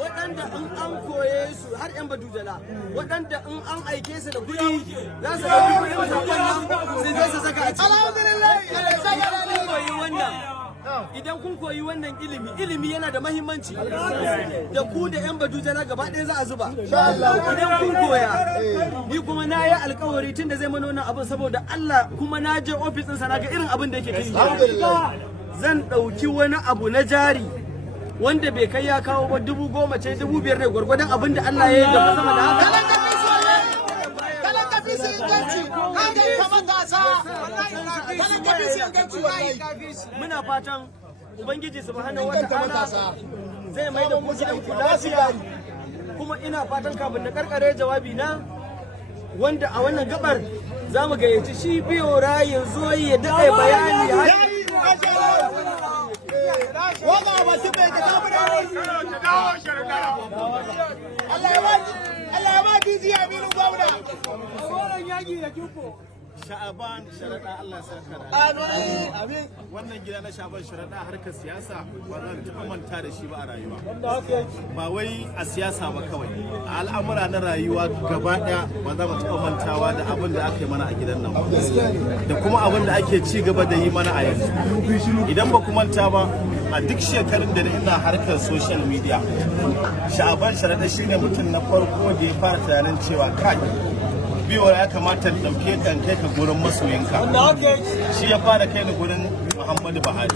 waɗanda in an koye su har yan badujala waɗanda in an aike su da kuɗi za su ɗauki kuɗin su je su saka a ciki. Idan kun koyi wannan ilimi yana da mahimmanci da ku da yan badujala gaba ɗaya za a zuba. Idan kun koya ni kuma na yi alkawari tun da zai mana wannan abin saboda Allah kuma na je ofis ɗinsa na ga irin abin da yake kai. Zan ɗauki wani abu na jari wanda bai kai ya kawo ba 10,000 ce 5,000 ne gwargwadon abin da Allah ya yi gaba sama da haka. Muna fatan Ubangiji subhanahu wa ta'ala zai mai da ku gidan ku lafiya, kuma ina fatan kafin da karkare jawabi na wanda a wannan gabar za mu gayyaci shi biyo rayin zo ya daɗe bayani har Allah ya ba diji Aminu gwamna. Sha'aban Sharaɗa Allah saka da amin. Wannan gida na Sha'aban Sharaɗa harkar siyasa ba za ta taɓa manta da shi ba a rayuwa. Ba wai a siyasa ba kawai, a al'amura na rayuwa gaba ɗaya ba za mu taɓa mantawa da abin da aka yi mana a gidan nan da kuma abin da ake ci gaba da yi mana a yanzu. Idan ba ku manta ba, a duk shekarun da ina harkar social media, Sha'aban Sharaɗa shine mutum na farko da ya fara tunanin cewa kai biyuwar ya kamata da ɗauke kan kai ka gurin masoyinka. Shi ya fara kai ni gurin Muhammadu Buhari.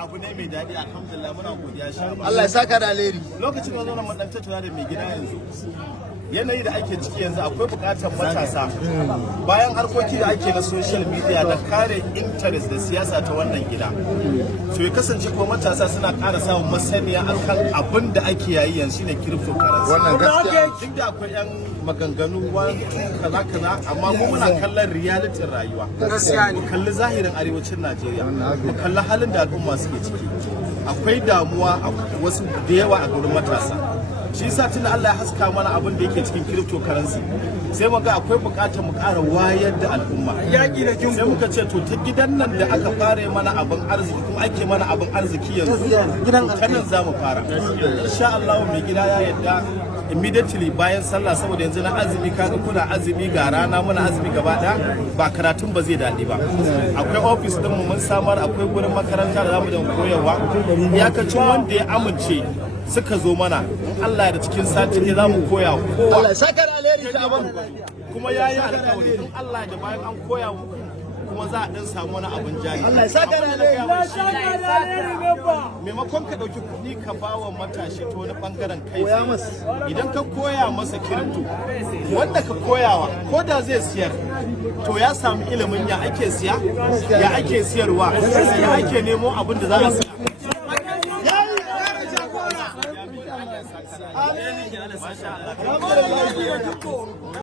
Abu ne mai daɗi, alhamdulillah muna godiya shi. Allah ya saka da alheri. Lokacin da zo na madan tattauna da mai gida yanzu. Yanayi da ake ciki yanzu akwai buƙatar matasa bayan harkoki da ake na social media da kare interest da siyasa ta wannan gida. To ya kasance kuma matasa suna ƙara samun masaniya akan abin da ake yayi yanzu shine cryptocurrency. Wannan gaskiya. Duk da akwai 'yan maganganu wani kaza amma mu muna kallon realitin rayuwa. Mu kalli zahirin arewacin Najeriya, mu kalli halin da al'umma suke ciki. Akwai damuwa a wasu da yawa a gurin matasa. Shi yasa tunda Allah ya haska mana abin da yake cikin cryptocurrency, sai mu ga akwai buƙatar mu ƙara wayar da al'umma. Sai muka ce to ta gidan nan da aka fara mana abin arziki kuma ake mana abin arziki yanzu, ta nan za mu fara. Insha Allah mai gida ya yarda immediately bayan sallah, saboda yanzu na azumi kaga kuna azumi ga rana muna azumi gaba ɗaya, ba karatun ba zai daɗi ba. Akwai office din mu mun samar, akwai gurin makaranta da zamu da koyarwa, iyakacin wanda ya amince suka zo mana Allah da cikin sati ne za mu koya kowa. Allah ya saka da alheri kuma yayi alƙawari in Allah da bayan an koya muku kuma za a dan samu wani abin jari. Allah ya saka da alheri. Maimakon ka dauki kuɗi ka bawa matashi ta wani bangaren kai idan ka koya masa kiripto, wanda ka koyawa ko da zai siyar to ya samu ilimin ya ake siya, ya ake siyarwa, ya ake nemo abin da za a siya. Masha Allah.